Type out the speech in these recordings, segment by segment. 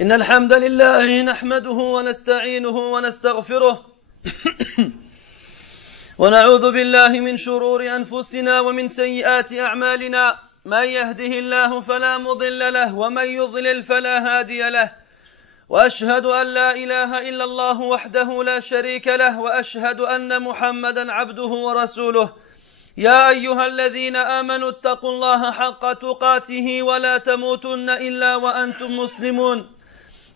إن الحمد لله نحمده ونستعينه ونستغفره ونعوذ بالله من شرور أنفسنا ومن سيئات أعمالنا. من يهده الله فلا مضل له ومن يضلل فلا هادي له، وأشهد أن لا إله إلا الله وحده لا شريك له، وأشهد أن محمدا عبده ورسوله. يا أيها الذين آمنوا اتقوا الله حق تقاته ولا تموتن إلا وأنتم مسلمون.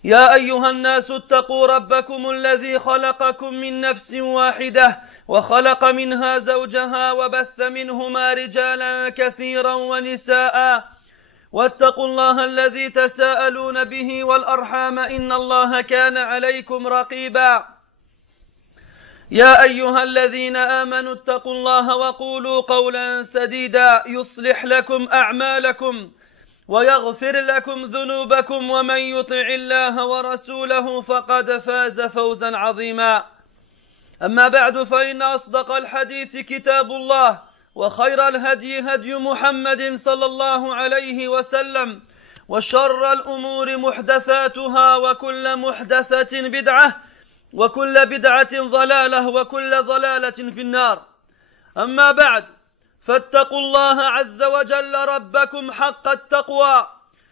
يا أيها الناس اتقوا ربكم الذي خلقكم من نفس واحدة وخلق منها زوجها وبث منهما رجالا كثيرا ونساء، واتقوا الله الذي تساءلون به والأرحام إن الله كان عليكم رقيبا. يا أيها الذين آمنوا اتقوا الله وقولوا قولا سديدا يصلح لكم أعمالكم ويغفر لكم ذنوبكم، ومن يطع الله ورسوله فقد فاز فوزا عظيما. أما بعد، فإن أصدق الحديث كتاب الله، وخير الهدي هدي محمد صلى الله عليه وسلم، وشر الأمور محدثاتها، وكل محدثة بدعة، وكل بدعة ضلالة، وكل ضلالة في النار. أما بعد، فاتقوا الله عز وجل ربكم حق التقوى،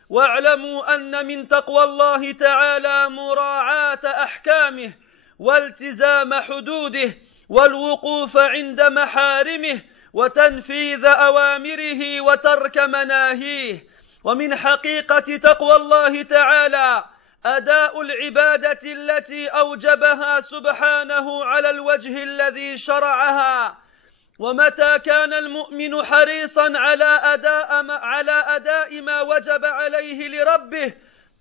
واعلموا أن من تقوى الله تعالى مراعاة أحكامه والتزام حدوده والوقوف عند محارمه وتنفيذ أوامره وترك مناهيه. ومن حقيقة تقوى الله تعالى أداء العبادة التي أوجبها سبحانه على الوجه الذي شرعها. ومتى كان المؤمن حريصا على أداء ما وجب عليه لربه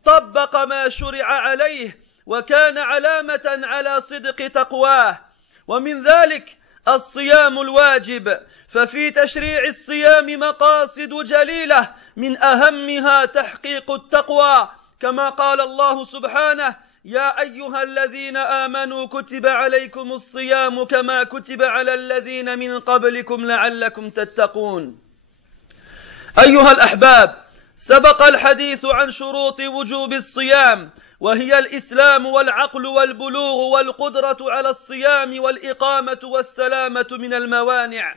طبق ما شرع عليه، وكان علامة على صدق تقواه. ومن ذلك الصيام الواجب، ففي تشريع الصيام مقاصد جليلة من أهمها تحقيق التقوى، كما قال الله سبحانه: يا أيها الذين آمنوا كتب عليكم الصيام كما كتب على الذين من قبلكم لعلكم تتقون. أيها الأحباب، سبق الحديث عن شروط وجوب الصيام، وهي الإسلام والعقل والبلوغ والقدرة على الصيام والإقامة والسلامة من الموانع.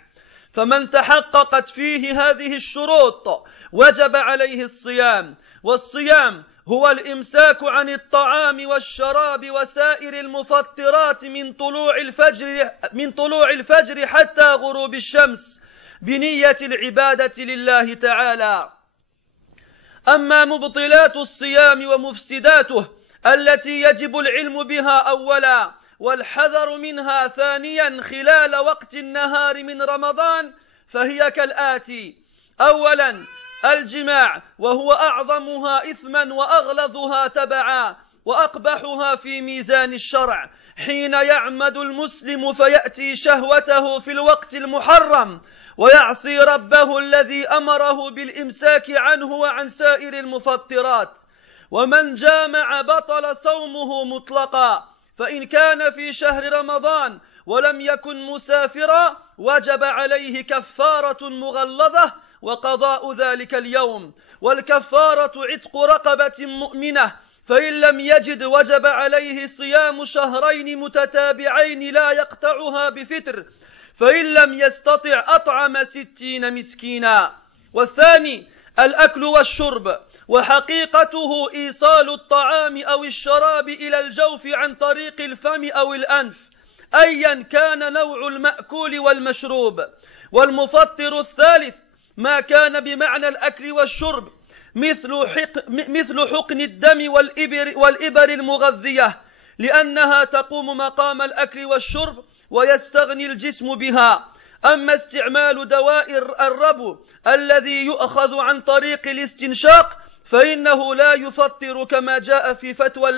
فمن تحققت فيه هذه الشروط وجب عليه الصيام. والصيام هو الإمساك عن الطعام والشراب وسائر المفطرات من طلوع الفجر حتى غروب الشمس بنية العبادة لله تعالى. أما مبطلات الصيام ومفسداته التي يجب العلم بها أولا والحذر منها ثانيا خلال وقت النهار من رمضان، فهي كالآتي: أولا الجماع، وهو أعظمها إثما وأغلظها تبعا وأقبحها في ميزان الشرع، حين يعمد المسلم فيأتي شهوته في الوقت المحرم ويعصي ربه الذي أمره بالإمساك عنه وعن سائر المفطرات. ومن جامع بطل صومه مطلقا، فإن كان في شهر رمضان ولم يكن مسافرا وجب عليه كفارة مغلظة وقضاء ذلك اليوم، والكفارة عتق رقبة مؤمنة، فإن لم يجد وجب عليه صيام شهرين متتابعين لا يقطعها بفطر، فإن لم يستطع أطعم 60 مسكينا. والثاني الأكل والشرب، وحقيقته إيصال الطعام أو الشراب إلى الجوف عن طريق الفم أو الأنف، أيا كان نوع المأكول والمشروب. والمفطر الثالث ما كان بمعنى الأكل والشرب، مثل حقن الدم والإبر المغذية، لأنها تقوم مقام الأكل والشرب ويستغني الجسم بها. أما استعمال دواء الربو الذي يؤخذ عن طريق الاستنشاق فإنه لا يفطر، كما جاء في فتوى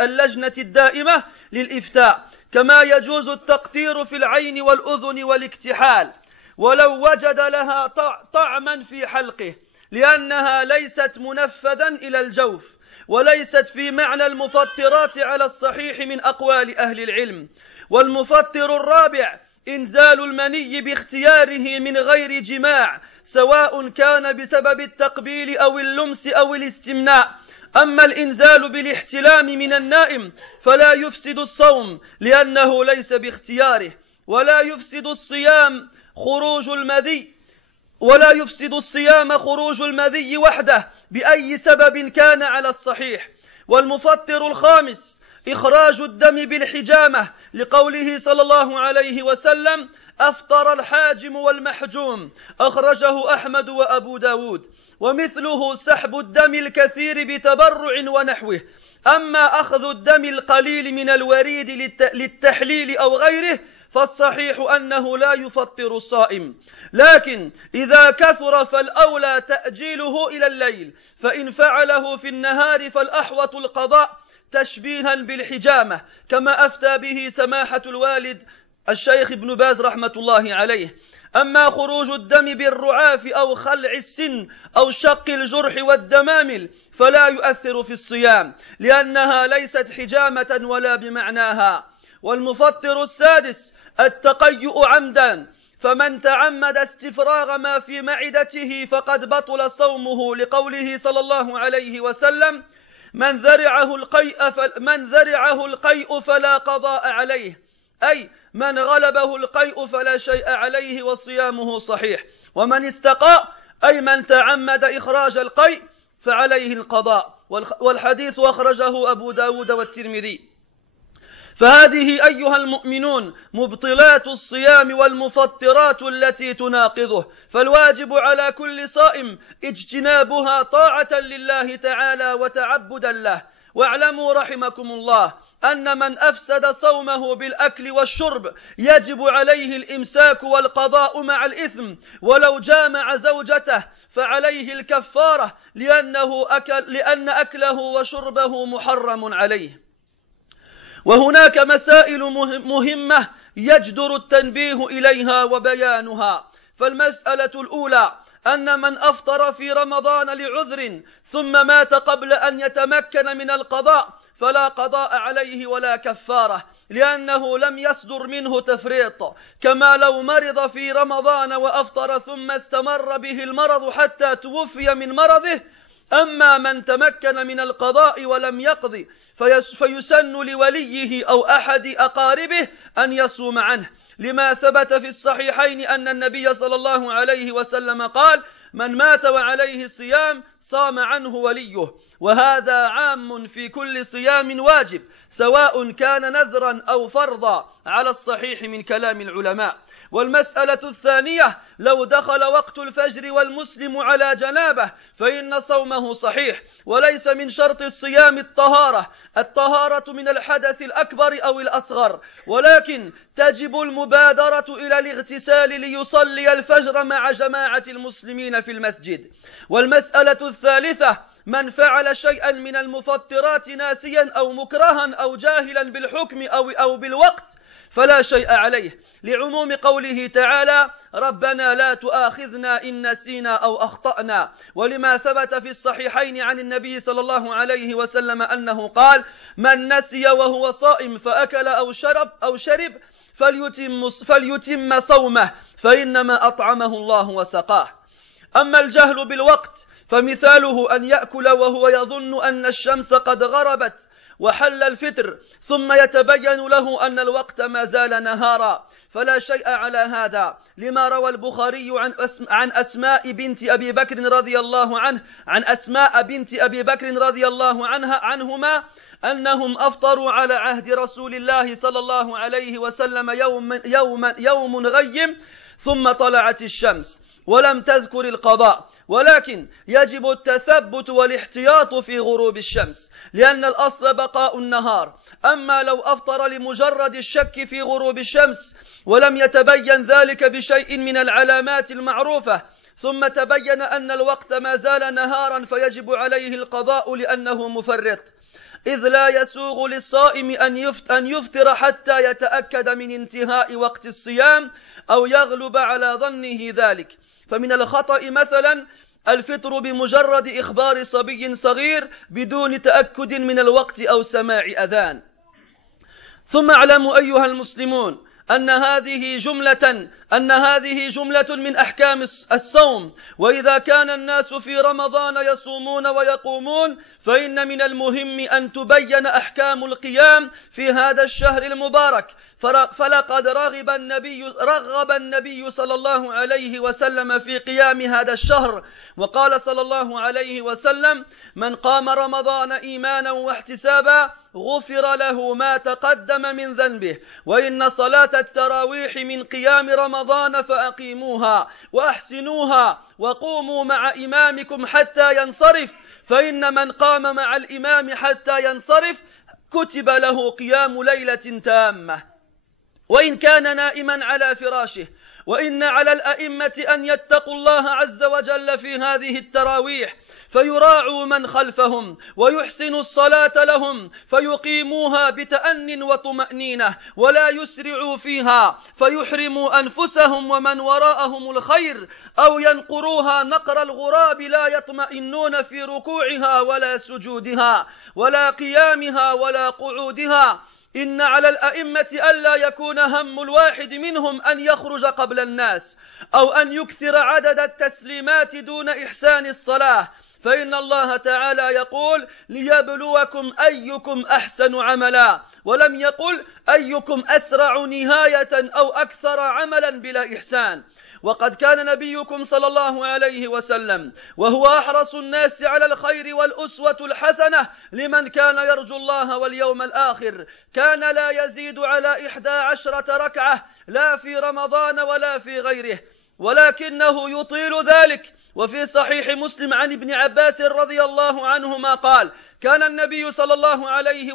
اللجنة الدائمة للإفتاء. كما يجوز التقطير في العين والأذن والاكتحال ولو وجد لها طعما في حلقه، لأنها ليست منفذا إلى الجوف، وليست في معنى المفطرات على الصحيح من أقوال أهل العلم. والمفطر الرابع إنزال المني باختياره من غير جماع، سواء كان بسبب التقبيل أو اللمس أو الاستمناء أما الإنزال بالاحتلام من النائم فلا يفسد الصوم لأنه ليس باختياره، ولا يفسد الصيام خروج المذي وحده بأي سبب كان على الصحيح. والمفطر الخامس إخراج الدم بالحجامة، لقوله صلى الله عليه وسلم: أفطر الحاجم والمحجوم، أخرجه أحمد وأبو داود. ومثله سحب الدم الكثير بتبرع ونحوه. أما أخذ الدم القليل من الوريد للتحليل أو غيره فالصحيح أنه لا يفطر الصائم، لكن إذا كثر فالأولى تأجيله إلى الليل، فإن فعله في النهار فالأحوط القضاء تشبيها بالحجامة، كما أفتى به سماحة الوالد الشيخ ابن باز رحمة الله عليه. أما خروج الدم بالرعاف أو خلع السن أو شق الجرح والدمامل فلا يؤثر في الصيام، لأنها ليست حجامة ولا بمعناها. والمفطر السادس التقيؤ عمدا، فمن تعمد استفراغ ما في معدته فقد بطل صومه، لقوله صلى الله عليه وسلم: من ذرعه القيء فلا قضاء عليه، أي من غلبه القيء فلا شيء عليه وصيامه صحيح. ومن استقاء أي من تعمد إخراج القيء فعليه القضاء. والحديث أخرجه أبو داود والترمذي. فهذه أيها المؤمنون مبطلات الصيام والمفطرات التي تناقضه، فالواجب على كل صائم اجتنابها طاعة لله تعالى وتعبدا له. واعلموا رحمكم الله أن من أفسد صومه بالأكل والشرب يجب عليه الإمساك والقضاء مع الإثم، ولو جامع زوجته فعليه الكفارة، لأن أكله وشربه محرم عليه. وهناك مسائل مهمة يجدر التنبيه إليها وبيانها. فالمسألة الأولى أن من أفطر في رمضان لعذر ثم مات قبل أن يتمكن من القضاء فلا قضاء عليه ولا كفارة، لأنه لم يصدر منه تفريط، كما لو مرض في رمضان وأفطر ثم استمر به المرض حتى توفي من مرضه. أما من تمكن من القضاء ولم يقضي فيسن لوليه أو أحد أقاربه أن يصوم عنه، لما ثبت في الصحيحين أن النبي صلى الله عليه وسلم قال: من مات وعليه الصيام صام عنه وليه. وهذا عام في كل صيام واجب، سواء كان نذرا أو فرضا، على الصحيح من كلام العلماء. والمسألة الثانية: لو دخل وقت الفجر والمسلم على جنابه فإن صومه صحيح، وليس من شرط الصيام الطهارة من الحدث الأكبر أو الأصغر، ولكن تجب المبادرة إلى الاغتسال ليصلي الفجر مع جماعة المسلمين في المسجد. والمسألة الثالثة: من فعل شيئا من المفطرات ناسيا أو مكرها أو جاهلا بالحكم أو بالوقت فلا شيء عليه، لعموم قوله تعالى: ربنا لا تؤاخذنا إن نسينا أو أخطأنا، ولما ثبت في الصحيحين عن النبي صلى الله عليه وسلم أنه قال: من نسي وهو صائم فأكل أو شرب فليتم صومه، فإنما أطعمه الله وسقاه. أما الجهل بالوقت فمثاله أن يأكل وهو يظن أن الشمس قد غربت وحل الفطر، ثم يتبين له أن الوقت ما زال نهارا، فلا شيء على هذا، لما روى البخاري عن أسماء بنت أبي بكر رضي الله عنهما أنهم أفطروا على عهد رسول الله صلى الله عليه وسلم يوم غيم ثم طلعت الشمس، ولم تذكر القضاء، ولكن يجب التثبت والاحتياط في غروب الشمس، لأن الأصل بقاء النهار. أما لو أفطر لمجرد الشك في غروب الشمس ولم يتبين ذلك بشيء من العلامات المعروفة ثم تبين أن الوقت ما زال نهارا فيجب عليه القضاء لأنه مفرط، إذ لا يسوغ للصائم أن يفطر حتى يتأكد من انتهاء وقت الصيام أو يغلب على ظنه ذلك. فمن الخطأ مثلا الفطر بمجرد إخبار صبي صغير بدون تأكد من الوقت أو سماع أذان. ثم اعلموا أيها المسلمون أن هذه جملة من أحكام الصوم، وإذا كان الناس في رمضان يصومون ويقومون فإن من المهم أن تبين أحكام القيام في هذا الشهر المبارك. فلقد رغب النبي صلى الله عليه وسلم في قيام هذا الشهر، وقال صلى الله عليه وسلم: من قام رمضان إيمانا واحتسابا غفر له ما تقدم من ذنبه، وإن صلاة التراويح من قيام رمضان فأقيموها وأحسنوها وقوموا مع إمامكم حتى ينصرف، فإن من قام مع الإمام حتى ينصرف كتب له قيام ليلة تامة وإن كان نائما على فراشه. وإن على الأئمة أن يتقوا الله عز وجل في هذه التراويح فيراعوا من خلفهم ويحسنوا الصلاة لهم، فيقيموها بتأن وطمأنينة ولا يسرعوا فيها فيحرموا أنفسهم ومن وراءهم الخير، أو ينقروها نقر الغراب لا يطمئنون في ركوعها ولا سجودها ولا قيامها ولا قعودها. إن على الأئمة ألا يكون هم الواحد منهم أن يخرج قبل الناس أو أن يكثر عدد التسليمات دون إحسان الصلاة، فإن الله تعالى يقول: ليبلوكم أيكم أحسن عملا، ولم يقل أيكم أسرع نهاية أو أكثر عملا بلا إحسان. وقد كان نبيكم صلى الله عليه وسلم وهو أحرص الناس على الخير والأسوة الحسنة لمن كان يرجو الله واليوم الآخر، كان لا يزيد على 11 ركعة لا في رمضان ولا في غيره، ولكنه يطيل ذلك. وفي صحيح مسلم عن ابن عباس رضي الله عنهما قال: كان النبي صلى الله عليه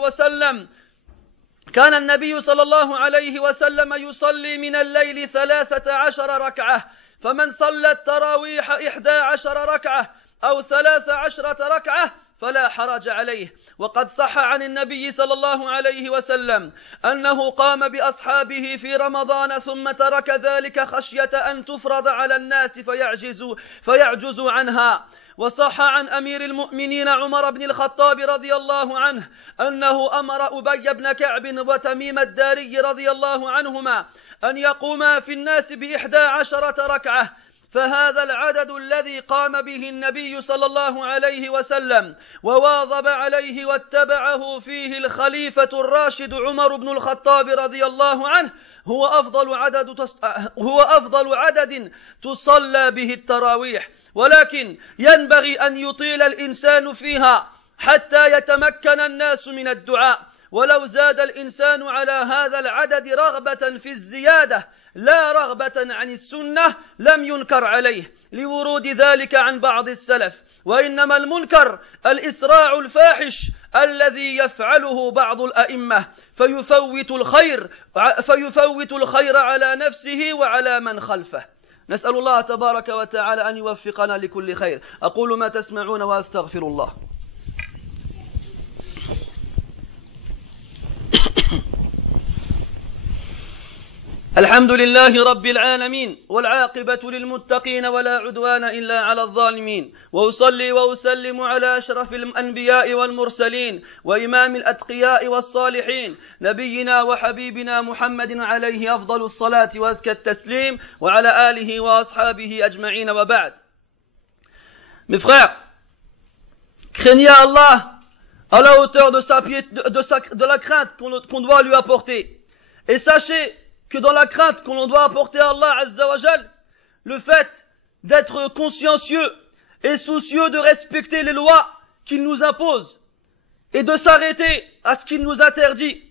وسلم يصلي من الليل 13 ركعة، فمن صلى التراويح 11 ركعة أو 13 ركعة فلا حرج عليه. وقد صح عن النبي صلى الله عليه وسلم أنه قام بأصحابه في رمضان ثم ترك ذلك خشية أن تفرض على الناس فيعجزوا عنها. وصح عن أمير المؤمنين عمر بن الخطاب رضي الله عنه أنه أمر أبي بن كعب وتميم الداري رضي الله عنهما أن يقوما في الناس ب11 ركعة، فهذا العدد الذي قام به النبي صلى الله عليه وسلم وواظب عليه واتبعه فيه الخليفة الراشد عمر بن الخطاب رضي الله عنه هو أفضل عدد تصلى به التراويح. ولكن ينبغي أن يطيل الإنسان فيها حتى يتمكن الناس من الدعاء، ولو زاد الإنسان على هذا العدد رغبة في الزيادة لا رغبة عن السنة لم ينكر عليه لورود ذلك عن بعض السلف، وإنما المنكر الإسراع الفاحش الذي يفعله بعض الأئمة فيفوت الخير على نفسه وعلى من خلفه. نسأل الله تبارك وتعالى أن يوفقنا لكل خير. أقول ما تسمعون وأستغفر الله. الحمد لله رب العالمين، والعاقبة للمتقين ولا عدوان إلا على الظالمين، وأصلي وأسلم على أشرف الأنبياء والمرسلين وإمام الأتقياء والصالحين نبينا وحبيبنا محمد عليه أفضل الصلاة وأزكى التسليم وعلى آله وأصحابه أجمعين وبعد. Mes frères, craignez Allah à la hauteur de la crainte qu'on doit lui apporter, et sachez que dans la crainte qu'on doit apporter à Allah Azza wa Jal, le fait d'être consciencieux et soucieux de respecter les lois qu'il nous impose et de s'arrêter à ce qu'il nous interdit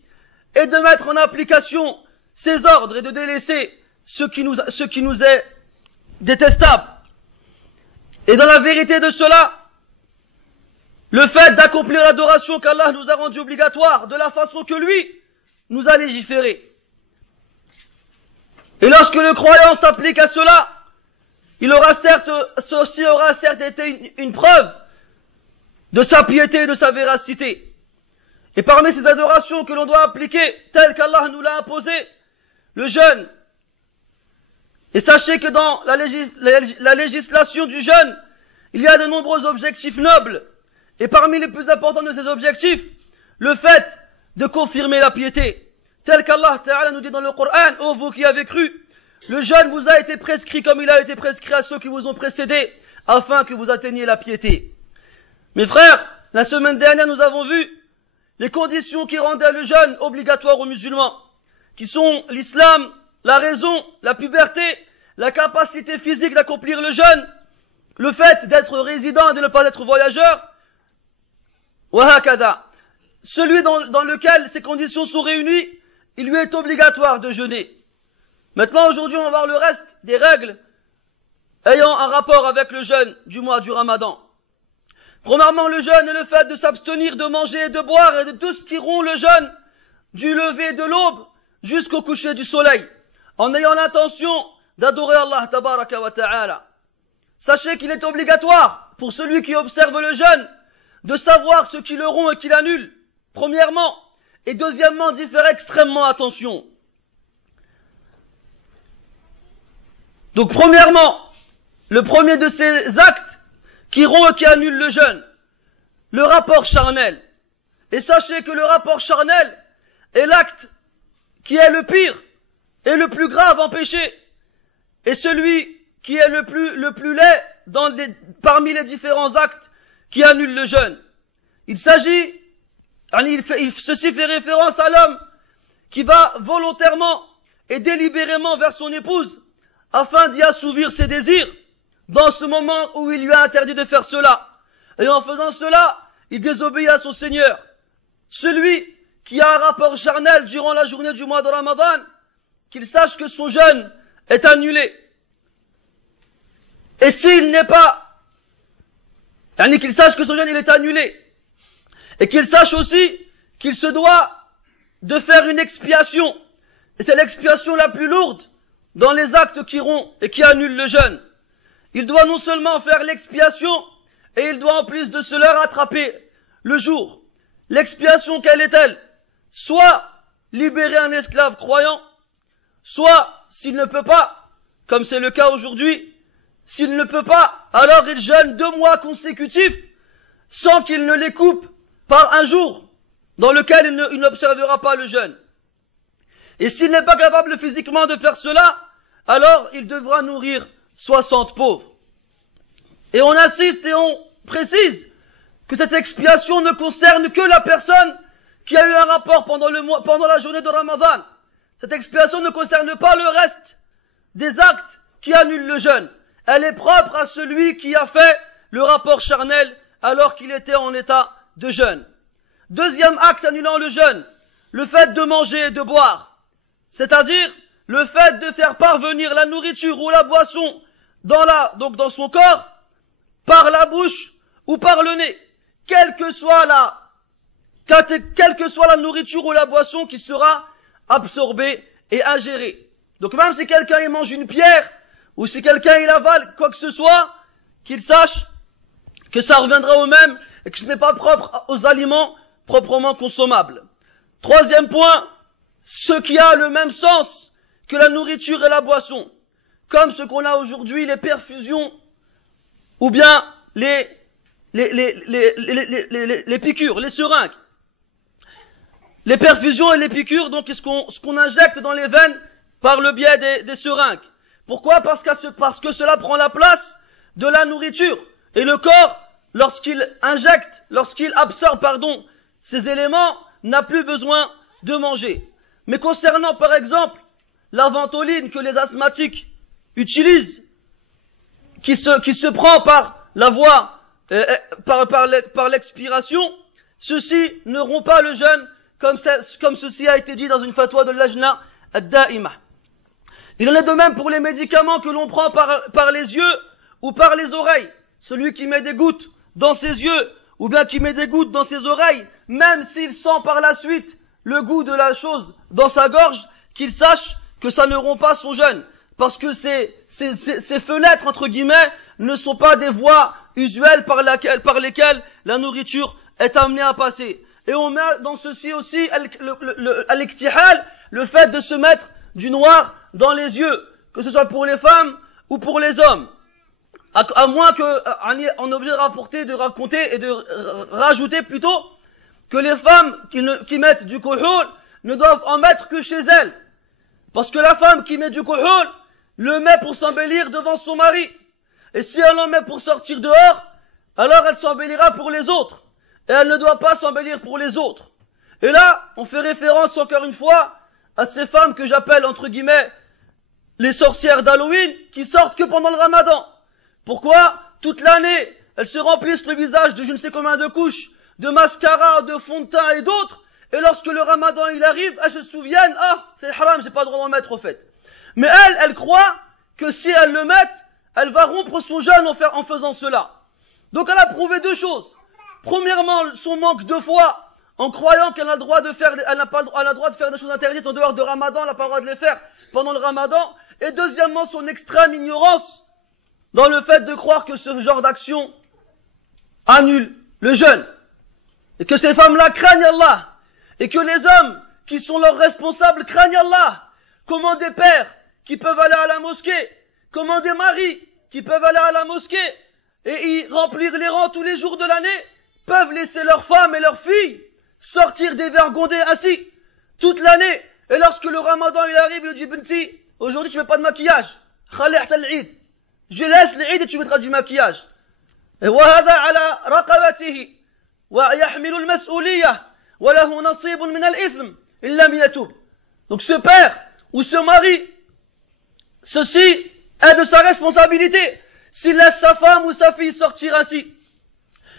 et de mettre en application ses ordres et de délaisser ce qui nous est détestable. Et dans la vérité de cela, le fait d'accomplir l'adoration qu'Allah nous a rendue obligatoire de la façon que lui nous a légiféré. Et lorsque le croyant s'applique à cela, ceci aura certes été une preuve de sa piété et de sa véracité. Et parmi ces adorations que l'on doit appliquer, telles qu'Allah nous l'a imposé, le jeûne. Et sachez que dans la législation du jeûne, il y a de nombreux objectifs nobles. Et parmi les plus importants de ces objectifs, le fait de confirmer la piété. tel qu'Allah Ta'ala nous dit dans le Coran, ô vous qui avez cru, le jeûne vous a été prescrit comme il a été prescrit à ceux qui vous ont précédés, afin que vous atteigniez la piété. Mes frères, la semaine dernière nous avons vu les conditions qui rendaient le jeûne obligatoire aux musulmans, qui sont l'islam, la raison, la puberté, la capacité physique d'accomplir le jeûne, le fait d'être résident et de ne pas être voyageur, wahakada. Celui dans lequel ces conditions sont réunies, il lui est obligatoire de jeûner. Maintenant, aujourd'hui, on va voir le reste des règles ayant un rapport avec le jeûne du mois du Ramadan. Premièrement, le jeûne est le fait de s'abstenir de manger et de boire et de tout ce qui rompt le jeûne du lever de l'aube jusqu'au coucher du soleil, en ayant l'intention d'adorer Allah tabaraka wa ta'ala. Sachez qu'il est obligatoire pour celui qui observe le jeûne de savoir ce qui le rompt et qui l'annule, premièrement, et deuxièmement, d'y faire extrêmement attention. Donc, premièrement, le premier de ces actes qui rompt et qui annule le jeûne, le rapport charnel. Et sachez que le rapport charnel est l'acte qui est le pire et le plus grave en péché, et celui qui est le plus laid parmi les différents actes qui annulent le jeûne. Ceci fait référence à l'homme qui va volontairement et délibérément vers son épouse afin d'y assouvir ses désirs dans ce moment où il lui a interdit de faire cela. Et en faisant cela, il désobéit à son Seigneur. Celui qui a un rapport charnel durant la journée du mois de Ramadan, qu'il sache que son jeûne est annulé. Et s'il n'est pas, qu'il sache que son jeûne il est annulé, et qu'il sache aussi qu'il se doit de faire une expiation, et c'est l'expiation la plus lourde dans les actes qui rompent et qui annulent le jeûne. Il doit non seulement faire l'expiation, et il doit en plus de cela rattraper le jour. L'expiation, quelle est-elle? Soit libérer un esclave croyant, soit, s'il ne peut pas, comme c'est le cas aujourd'hui, s'il ne peut pas, alors il jeûne 2 mois consécutifs, sans qu'il ne les coupe par un jour, dans lequel il n'observera pas le jeûne. Et s'il n'est pas capable physiquement de faire cela, alors il devra nourrir 60 pauvres. Et on insiste et on précise que cette expiation ne concerne que la personne qui a eu un rapport pendant la journée de Ramadan. Cette expiation ne concerne pas le reste des actes qui annulent le jeûne. Elle est propre à celui qui a fait le rapport charnel alors qu'il était en état de jeûne. Deuxième acte annulant le jeûne, le fait de manger et de boire. C'est-à-dire le fait de faire parvenir la nourriture ou la boisson dans son corps, par la bouche ou par le nez, quelle que soit la nourriture ou la boisson qui sera absorbée et ingérée. Donc même si quelqu'un il mange une pierre, ou si quelqu'un il avale quoi que ce soit, qu'il sache que ça reviendra au même et que ce n'est pas propre aux aliments proprement consommables. Troisième point, ce qui a le même sens que la nourriture et la boisson, comme ce qu'on a aujourd'hui, les perfusions, ou bien les piqûres, les seringues. Les perfusions et les piqûres, donc ce qu'on injecte dans les veines par le biais des seringues. Pourquoi? Parce que cela prend la place de la nourriture. Et le corps, lorsqu'il absorbe, ces éléments, n'a plus besoin de manger. Mais concernant, par exemple, la ventoline que les asthmatiques utilisent, qui se prend par la voie, par l'expiration, ceci ne rompt pas le jeûne, comme ceci a été dit dans une fatwa de l'Ajna ad-Da'imah. Il en est de même pour les médicaments que l'on prend par les yeux ou par les oreilles. Celui qui met des gouttes dans ses yeux ou bien qui met des gouttes dans ses oreilles, même s'il sent par la suite le goût de la chose dans sa gorge, qu'il sache que ça ne rompt pas son jeûne. Parce que ces fenêtres, entre guillemets, ne sont pas des voies usuelles par lesquelles la nourriture est amenée à passer. Et on met dans ceci aussi al-iktihal, le fait de se mettre du noir dans les yeux, que ce soit pour les femmes ou pour les hommes. À moins on est obligé de raconter et de rajouter plutôt que les femmes qui mettent du kohoul ne doivent en mettre que chez elles. Parce que la femme qui met du kohoul le met pour s'embellir devant son mari. Et si elle en met pour sortir dehors, alors elle s'embellira pour les autres. Et elle ne doit pas s'embellir pour les autres. Et là, on fait référence encore une fois à ces femmes que j'appelle entre guillemets les sorcières d'Halloween qui sortent que pendant le Ramadan. Pourquoi? Toute l'année, elles se remplissent le visage de je ne sais combien de couches, de mascara, de fond de teint et d'autres. Et lorsque le Ramadan il arrive, elles se souviennent, ah, c'est haram, j'ai pas le droit d'en mettre au fait. Mais elle croit que si elle le met, elle va rompre son jeûne en faisant cela. Donc elle a prouvé deux choses. Premièrement, son manque de foi, en croyant qu'elle a le droit de faire, elle a le droit de faire des choses interdites en dehors de Ramadan, elle n'a pas le droit de les faire pendant le Ramadan. Et deuxièmement, son extrême ignorance dans le fait de croire que ce genre d'action annule le jeûne. Et que ces femmes-là craignent Allah. Et que les hommes qui sont leurs responsables craignent Allah. Comment des pères qui peuvent aller à la mosquée, comment des maris qui peuvent aller à la mosquée et y remplir les rangs tous les jours de l'année, peuvent laisser leurs femmes et leurs filles sortir dévergondées ainsi toute l'année. Et lorsque le Ramadan il arrive, il dit Binti, aujourd'hui tu mets pas de maquillage. Je laisse l'Eid et tu mettras du maquillage. Et وهذا على رقبته ويحمل المسؤولية وله نصيب من الإثم إن لم يتوب. Donc ce père ou ce mari, ceci est de sa responsabilité. S'il laisse sa femme ou sa fille sortir ainsi,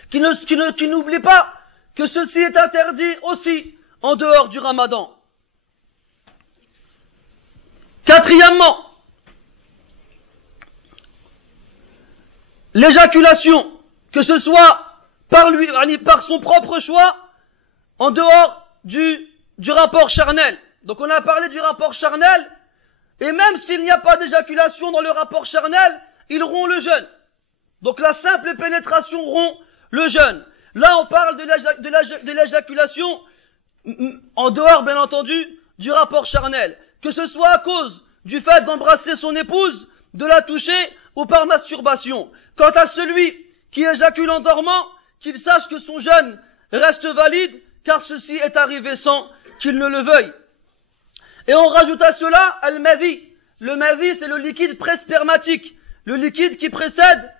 qui n'oublie pas que ceci est interdit aussi en dehors du Ramadan. Quatrièmement, l'éjaculation, que ce soit par lui, par son propre choix, en dehors du rapport charnel. Donc on a parlé du rapport charnel, et même s'il n'y a pas d'éjaculation dans le rapport charnel, il rompt le jeûne. Donc la simple pénétration rompt le jeûne. Là on parle de l'éjaculation en dehors bien entendu du rapport charnel. Que ce soit à cause du fait d'embrasser son épouse, de la toucher ou par masturbation. Quant à celui qui éjacule en dormant, qu'il sache que son jeûne reste valide, car ceci est arrivé sans qu'il ne le veuille. Et on rajoute à cela al-mavi. Le mavi, c'est le liquide prespermatique, le liquide qui précède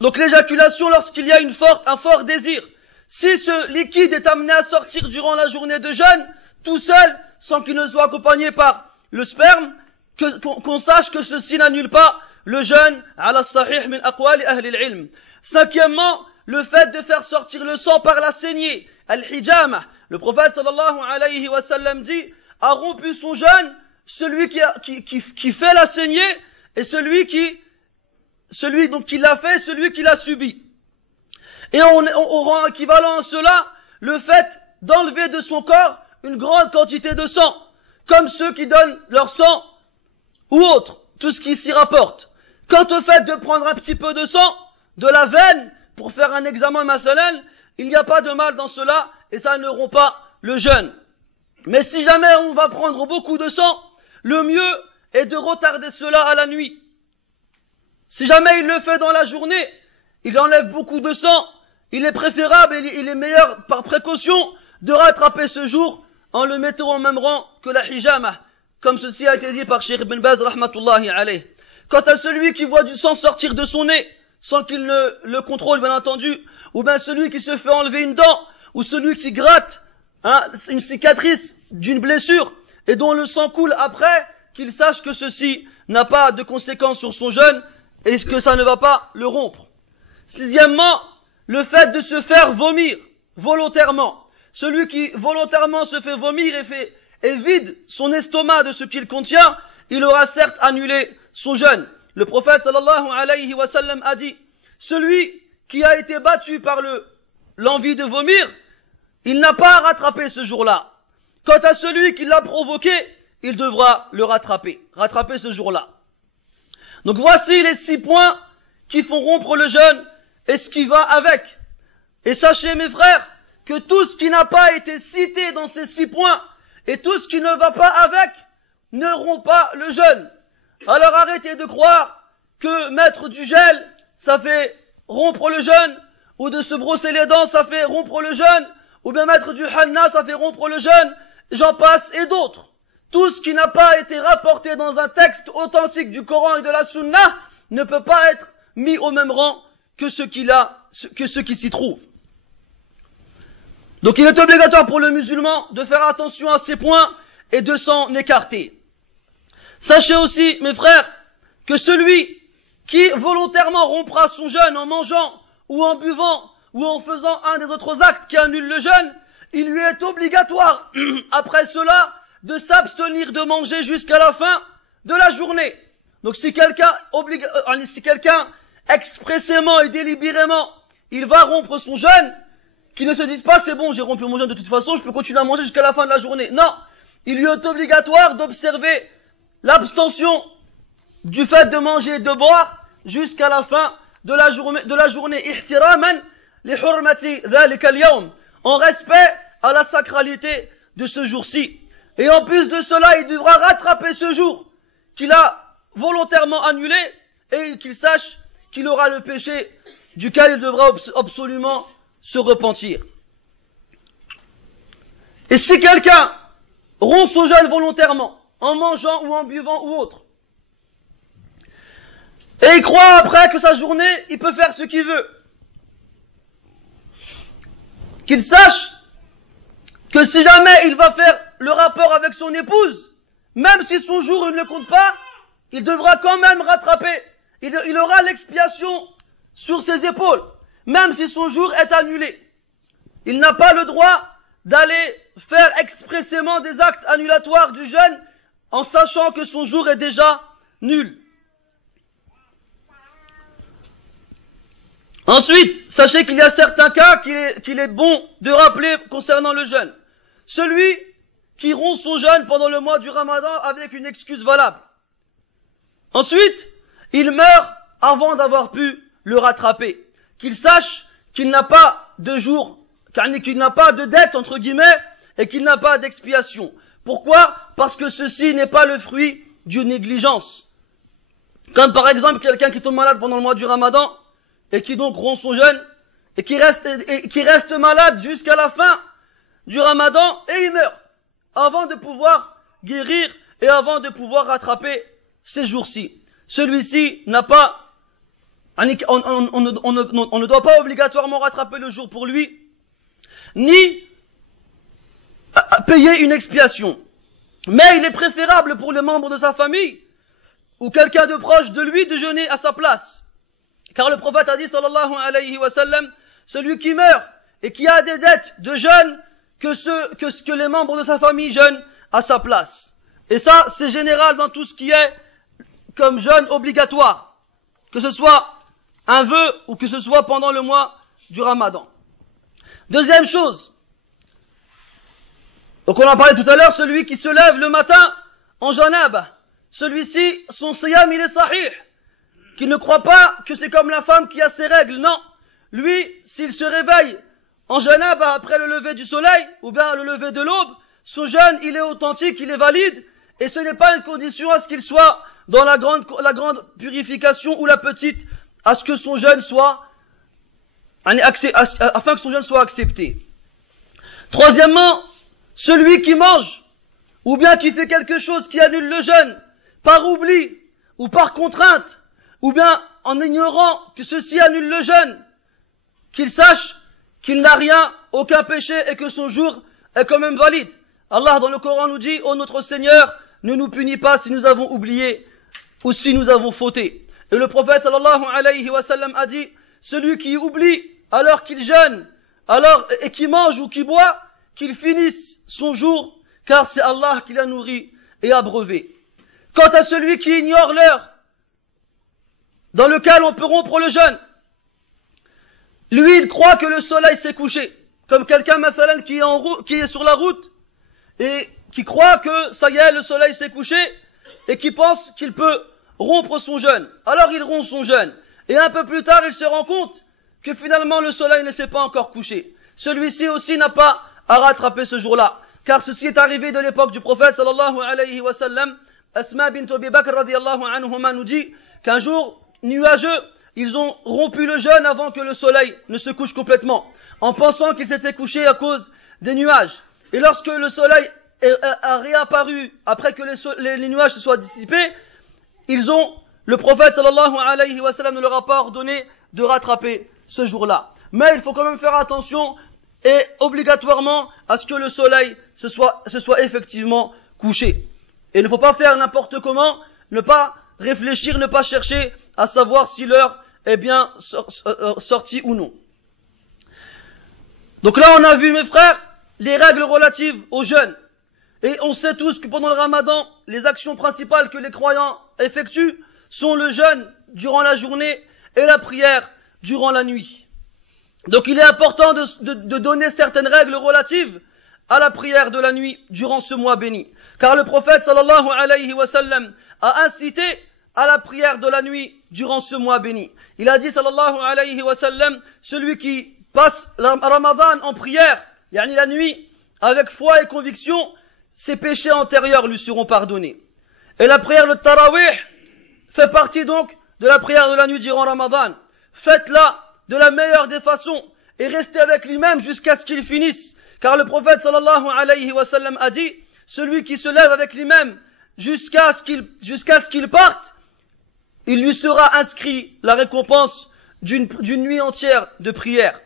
donc l'éjaculation lorsqu'il y a un fort désir. Si ce liquide est amené à sortir durant la journée de jeûne, tout seul, sans qu'il ne soit accompagné par le sperme, qu'on sache que ceci n'annule pas le jeûne ala sahih min aqwali ahli al-ilm. Cinquièmement, le fait de faire sortir le sang par la saignée, al-hijama. Le prophète sallallahu alayhi wa sallam dit, a rompu son jeûne celui qui fait la saignée et celui qui l'a fait, celui qui l'a subi. Et on rend équivalent à cela le fait d'enlever de son corps une grande quantité de sang, comme ceux qui donnent leur sang ou autre, tout ce qui s'y rapporte. Quant au fait de prendre un petit peu de sang, de la veine, pour faire un examen mathalan, il n'y a pas de mal dans cela, et ça ne rompt pas le jeûne. Mais si jamais on va prendre beaucoup de sang, le mieux est de retarder cela à la nuit. Si jamais il le fait dans la journée, il enlève beaucoup de sang, il est préférable et il est meilleur par précaution de rattraper ce jour en le mettant au même rang que la hijama, comme ceci a été dit par Cheikh Ibn Baz rahmatullahi alayh. Quant à celui qui voit du sang sortir de son nez, sans qu'il ne le contrôle bien entendu, ou bien celui qui se fait enlever une dent, ou celui qui gratte une cicatrice d'une blessure, et dont le sang coule après, qu'il sache que ceci n'a pas de conséquences sur son jeûne, et que ça ne va pas le rompre. Sixièmement, le fait de se faire vomir volontairement. Celui qui volontairement se fait vomir et vide son estomac de ce qu'il contient, il aura certes annulé son jeûne. Le prophète sallallahu alayhi wa sallam a dit, celui qui a été battu par l'envie de vomir, il n'a pas à rattraper ce jour-là. Quant à celui qui l'a provoqué, il devra le rattraper ce jour-là. Donc voici les 6 points qui font rompre le jeûne et ce qui va avec. Et sachez mes frères que tout ce qui n'a pas été cité dans ces 6 points et tout ce qui ne va pas avec ne rompt pas le jeûne. Alors arrêtez de croire que mettre du gel, ça fait rompre le jeûne, ou de se brosser les dents, ça fait rompre le jeûne, ou bien mettre du hanna, ça fait rompre le jeûne, j'en passe, et d'autres. Tout ce qui n'a pas été rapporté dans un texte authentique du Coran et de la Sunna ne peut pas être mis au même rang que ce qui s'y trouve. Donc il est obligatoire pour le musulman de faire attention à ces points et de s'en écarter. Sachez aussi, mes frères, que celui qui volontairement rompra son jeûne en mangeant ou en buvant ou en faisant un des autres actes qui annulent le jeûne, il lui est obligatoire, après cela, de s'abstenir de manger jusqu'à la fin de la journée. Donc si quelqu'un expressément et délibérément, il va rompre son jeûne, qu'il ne se dise pas c'est bon, j'ai rompu mon jeûne de toute façon, je peux continuer à manger jusqu'à la fin de la journée. Non, il lui est obligatoire d'observer l'abstention du fait de manger et de boire jusqu'à la fin de la journée. Ihtiraman li hurmati dhalika al-yawm, en respect à la sacralité de ce jour-ci. Et en plus de cela, il devra rattraper ce jour qu'il a volontairement annulé et qu'il sache qu'il aura le péché duquel il devra absolument se repentir. Et si quelqu'un rompt son jeûne volontairement, en mangeant ou en buvant ou autre, et il croit après que sa journée, il peut faire ce qu'il veut, qu'il sache que si jamais il va faire le rapport avec son épouse, même si son jour il ne compte pas, il devra quand même rattraper, il aura l'expiation sur ses épaules, même si son jour est annulé. Il n'a pas le droit d'aller faire expressément des actes annulatoires du jeûne en sachant que son jour est déjà nul. Ensuite, sachez qu'il y a certains cas qu'il est bon de rappeler concernant le jeûne. Celui qui rompt son jeûne pendant le mois du Ramadan avec une excuse valable. Ensuite, il meurt avant d'avoir pu le rattraper. Qu'il sache qu'il n'a pas de jour, qu'il n'a pas de dette, entre guillemets, et qu'il n'a pas d'expiation. Pourquoi? Parce que ceci n'est pas le fruit d'une négligence. Comme par exemple quelqu'un qui tombe malade pendant le mois du Ramadan, et qui donc rompt son jeûne, et qui reste malade jusqu'à la fin du Ramadan, et il meurt, avant de pouvoir guérir, et avant de pouvoir rattraper ces jours-ci. Celui-ci n'a pas, on ne doit pas obligatoirement rattraper le jour pour lui, ni payer une expiation. Mais il est préférable pour les membres de sa famille, ou quelqu'un de proche de lui, de jeûner à sa place. Car le prophète a dit, sallallahu alayhi wa sallam, celui qui meurt et qui a des dettes de jeûne, que les membres de sa famille jeûnent à sa place. Et ça, c'est général dans tout ce qui est comme jeûne obligatoire. Que ce soit un vœu ou que ce soit pendant le mois du Ramadan. Deuxième chose. Donc on en parlait tout à l'heure, celui qui se lève le matin en janab. Celui-ci, son siyam, il est sahih. Qu'il ne croit pas que c'est comme la femme qui a ses règles. Non. Lui, s'il se réveille en janab après le lever du soleil, ou bien le lever de l'aube, son jeûne, il est authentique, il est valide, et ce n'est pas une condition à ce qu'il soit dans la grande purification ou la petite, à ce que son jeûne soit, afin que son jeûne soit accepté. Troisièmement, celui qui mange, ou bien qui fait quelque chose qui annule le jeûne, par oubli, ou par contrainte, ou bien en ignorant que ceci annule le jeûne, qu'il sache qu'il n'a rien, aucun péché, et que son jour est quand même valide. Allah dans le Coran nous dit, ô notre Seigneur, ne nous punis pas si nous avons oublié, ou si nous avons fauté. Et le prophète sallallahu alayhi wa sallam a dit, celui qui oublie alors qu'il jeûne, et qui mange ou qui boit, qu'il finisse son jour, car c'est Allah qui l'a nourri et abreuvé. Quant à celui qui ignore l'heure dans lequel on peut rompre le jeûne, lui il croit que le soleil s'est couché, comme quelqu'un mathalan qui est sur la route et qui croit que ça y est, le soleil s'est couché et qui pense qu'il peut rompre son jeûne. Alors il rompt son jeûne et un peu plus tard il se rend compte que finalement le soleil ne s'est pas encore couché. Celui-ci aussi n'a pas à rattraper ce jour-là, car ceci est arrivé de l'époque du prophète sallallahu alayhi wa sallam. Asma bint Abi Bakr radiyallahu anhuma nous dit qu'un jour nuageux, ils ont rompu le jeûne avant que le soleil ne se couche complètement, en pensant qu'il s'était couché à cause des nuages. Et lorsque le soleil a réapparu après que les nuages se soient dissipés, le prophète sallallahu alayhi wa sallam ne leur a pas ordonné de rattraper ce jour-là. Mais il faut quand même faire attention et obligatoirement à ce que le soleil se soit effectivement couché. Et il ne faut pas faire n'importe comment, ne pas réfléchir, ne pas chercher à savoir si l'heure est bien sortie ou non. Donc là on a vu mes frères les règles relatives aux jeûnes. Et on sait tous que pendant le ramadan, les actions principales que les croyants effectuent sont le jeûne durant la journée et la prière durant la nuit. Donc il est important de donner certaines règles relatives à la prière de la nuit durant ce mois béni. Car le prophète sallallahu alayhi wa sallam a incité à la prière de la nuit durant ce mois béni. Il a dit sallallahu alayhi wa sallam, celui qui passe Ramadan en prière, yani la nuit, avec foi et conviction, ses péchés antérieurs lui seront pardonnés. Et la prière de Tarawih fait partie donc de la prière de la nuit durant Ramadan. Faites-la de la meilleure des façons et restez avec l'imam jusqu'à ce qu'il finisse. Car le prophète sallallahu alayhi wa sallam a dit, celui qui se lève avec l'imam jusqu'à ce qu'il parte, il lui sera inscrit la récompense d'une nuit entière de prière.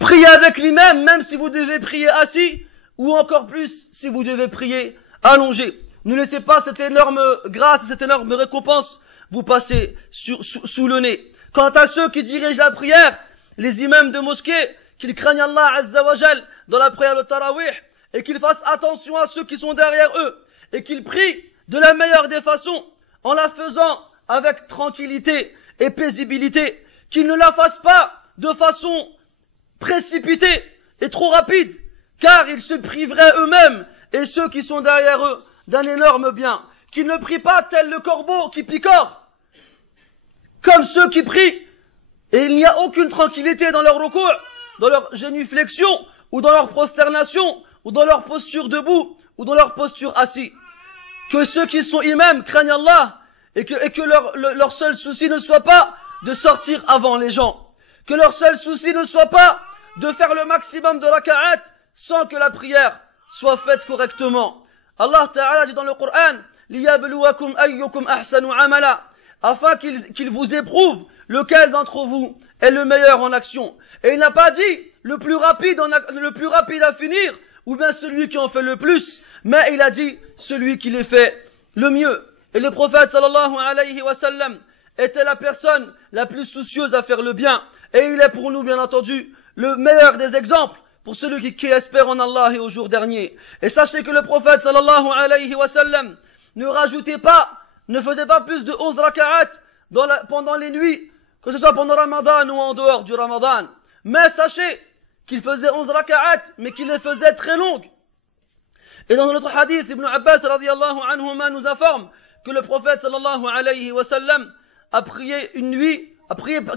Priez avec l'imam, même si vous devez prier assis, ou encore plus si vous devez prier allongé. Ne laissez pas cette énorme grâce, cette énorme récompense vous passer sous le nez. Quant à ceux qui dirigent la prière, les imams de mosquée, qu'ils craignent Allah Azza wa Jal dans la prière de Tarawih, et qu'ils fassent attention à ceux qui sont derrière eux, et qu'ils prient de la meilleure des façons, en la faisant avec tranquillité et paisibilité, qu'ils ne la fassent pas de façon précipitée et trop rapide, car ils se priveraient eux-mêmes et ceux qui sont derrière eux d'un énorme bien, qu'ils ne prient pas tel le corbeau qui picore, comme ceux qui prient, et il n'y a aucune tranquillité dans leur recours, dans leur génuflexion, ou dans leur prosternation, ou dans leur posture debout, ou dans leur posture assis. Que ceux qui sont imams craignent Allah, et que leur seul souci ne soit pas de sortir avant les gens. Que leur seul souci ne soit pas de faire le maximum de raka'at sans que la prière soit faite correctement. Allah Ta'ala dit dans le Coran, liyabluwakum ayyukum ahsanu amala, afin qu'il vous éprouve lequel d'entre vous est le meilleur en action. Et il n'a pas dit le plus rapide à finir, ou bien celui qui en fait le plus, mais il a dit celui qui les fait le mieux. Et le prophète sallallahu alayhi wa sallam était la personne la plus soucieuse à faire le bien. Et il est pour nous, bien entendu, le meilleur des exemples pour celui qui espère en Allah et au jour dernier. Et sachez que le prophète sallallahu alayhi wa sallam ne faisait pas plus de 11 raka'at pendant les nuits, que ce soit pendant Ramadan ou en dehors du Ramadan. Mais sachez qu'il faisait 11 raka'at, mais qu'il les faisait très longues. Et dans notre hadith, Ibn Abbas radiyallahu anhuma nous informe que le prophète sallallahu alayhi wa sallam a prié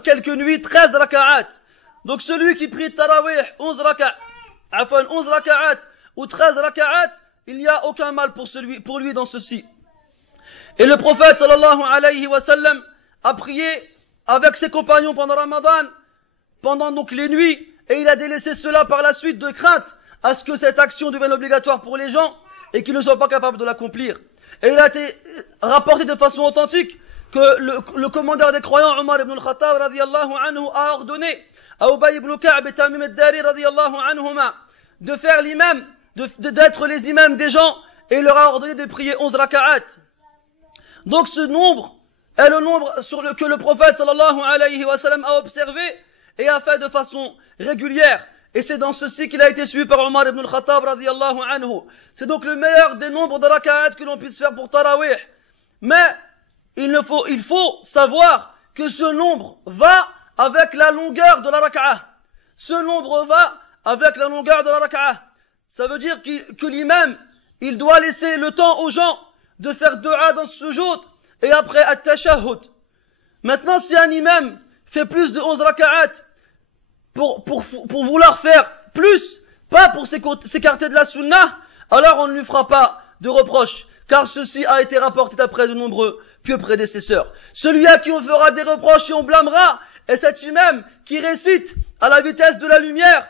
quelques nuits 13 raka'at. Donc celui qui prie Tarawih 11 raka'at ou 13 raka'at, il n'y a aucun mal pour lui dans ceci. Et le prophète sallallahu alayhi wa sallam a prié avec ses compagnons pendant Ramadan, pendant donc les nuits, et il a délaissé cela par la suite de crainte à ce que cette action devienne obligatoire pour les gens et qu'ils ne soient pas capables de l'accomplir. Et il a été rapporté de façon authentique que le commandeur des croyants, Omar ibn al-Khattab radiyallahu anhu, a ordonné à Ubay ibn Ka'b et Tamim ad-Dari radiyallahu anhuma de faire l'imam, d'être les imams des gens, et il leur a ordonné de prier 11 raka'at. Donc ce nombre est le nombre que le prophète sallallahu alayhi wa sallam a observé et a fait de façon régulière. Et c'est dans ceci qu'il a été suivi par Omar ibn al-Khattab radiyallahu anhu. C'est donc le meilleur des nombres de raka'at que l'on puisse faire pour Tarawih. Mais il faut savoir que ce nombre va avec la longueur de la raka'a. Ce nombre va avec la longueur de la raka'a. Ça veut dire que l'imam, il doit laisser le temps aux gens de faire dua dans ce sujoud et après at-tashahhud. Maintenant, si un imam fait plus de 11 raka'at pour vouloir faire plus, pas pour s'écarter de la sunnah, alors on ne lui fera pas de reproche, car ceci a été rapporté d'après de nombreux pieux prédécesseurs. Celui à qui on fera des reproches et on blâmera est cet imam qui récite à la vitesse de la lumière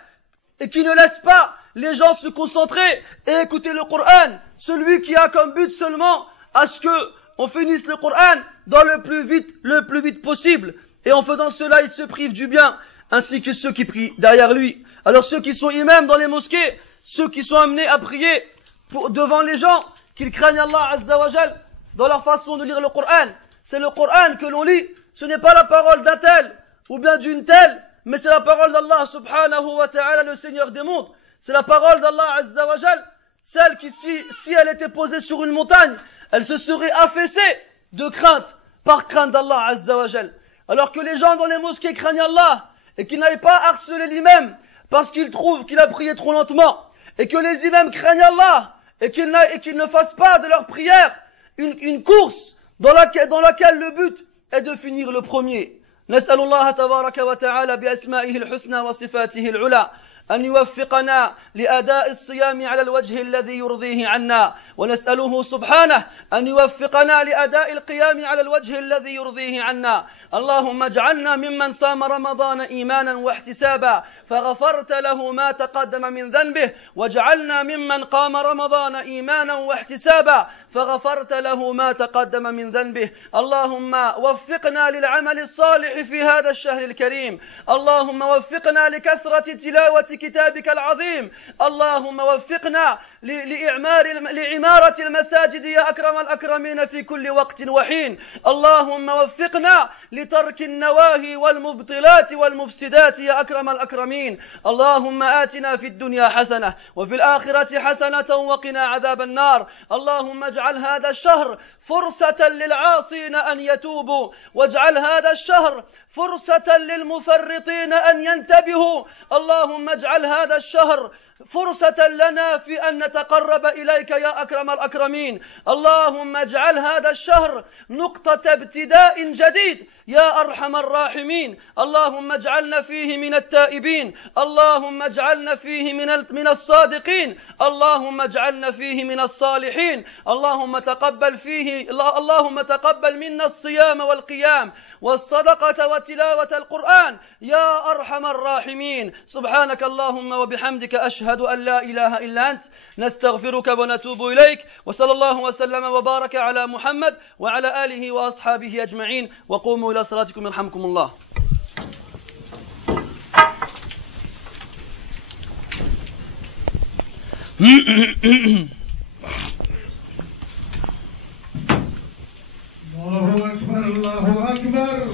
et qui ne laisse pas les gens se concentraient et écoutaient le Coran. Celui qui a comme but seulement à ce que on finisse le Coran dans le plus vite possible. Et en faisant cela, il se prive du bien, ainsi que ceux qui prient derrière lui. Alors ceux qui sont imams dans les mosquées, ceux qui sont amenés à prier devant les gens, qu'ils craignent Allah Azza wa Jal dans leur façon de lire le Coran. C'est le Coran que l'on lit, ce n'est pas la parole d'un tel ou bien d'une telle, mais c'est la parole d'Allah subhanahu wa ta'ala, le Seigneur des mondes. C'est la parole d'Allah Azza wa Jal, celle qui, si elle était posée sur une montagne, elle se serait affaissée de crainte, par crainte d'Allah Azza wa Jal. Alors que les gens dans les mosquées craignent Allah, et qu'ils n'aillent pas harceler l'imam, parce qu'ils trouvent qu'il a prié trop lentement, et que les imams craignent Allah, et qu'ils ne fassent pas de leur prière une course dans laquelle le but est de finir le premier. نسأل الله تبارك وتعالى بأسمائه الحسنى وصفاته العلى أن يوفقنا لأداء الصيام على الوجه الذي يرضيه عنا، ونسأله سبحانه أن يوفقنا لأداء القيام على الوجه الذي يرضيه عنا. اللهم اجعلنا ممن صام رمضان إيمانا واحتسابا فغفرت له ما تقدم من ذنبه، واجعلنا ممن قام رمضان إيمانا واحتسابا فغفرت له ما تقدم من ذنبه. اللهم وفقنا للعمل الصالح في هذا الشهر الكريم، اللهم وفقنا لكثرة تلاوة كتابك العظيم، اللهم وفقنا لعمارة المساجد يا أكرم الأكرمين في كل وقت وحين، اللهم وفقنا لترك النواهي والمبطلات والمفسدات يا أكرم الأكرمين. اللهم آتنا في الدنيا حسنة وفي الآخرة حسنة وقنا عذاب النار. اللهم اجعل هذا الشهر فرصة للعاصين أن يتوبوا، واجعل هذا الشهر فرصة للمفرطين أن ينتبهوا. اللهم اجعل هذا الشهر فرصة لنا في أن نتقرب إليك يا أكرم الأكرمين. اللهم اجعل هذا الشهر نقطة ابتداء جديد يا أرحم الراحمين. اللهم اجعلنا فيه من التائبين، اللهم اجعلنا فيه من الصادقين، اللهم اجعلنا فيه من الصالحين. اللهم تقبل منا الصيام والقيام والصدقة وتلاوة القرآن يا أرحم الراحمين. سبحانك اللهم وبحمدك أشهد أن لا إله إلا أنت، نستغفرك ونتوب إليك، وصلى الله وسلم وبارك على محمد وعلى آله وأصحابه أجمعين، وقوموا إلى صلاتكم يرحمكم الله. الله أكبر الله أكبر.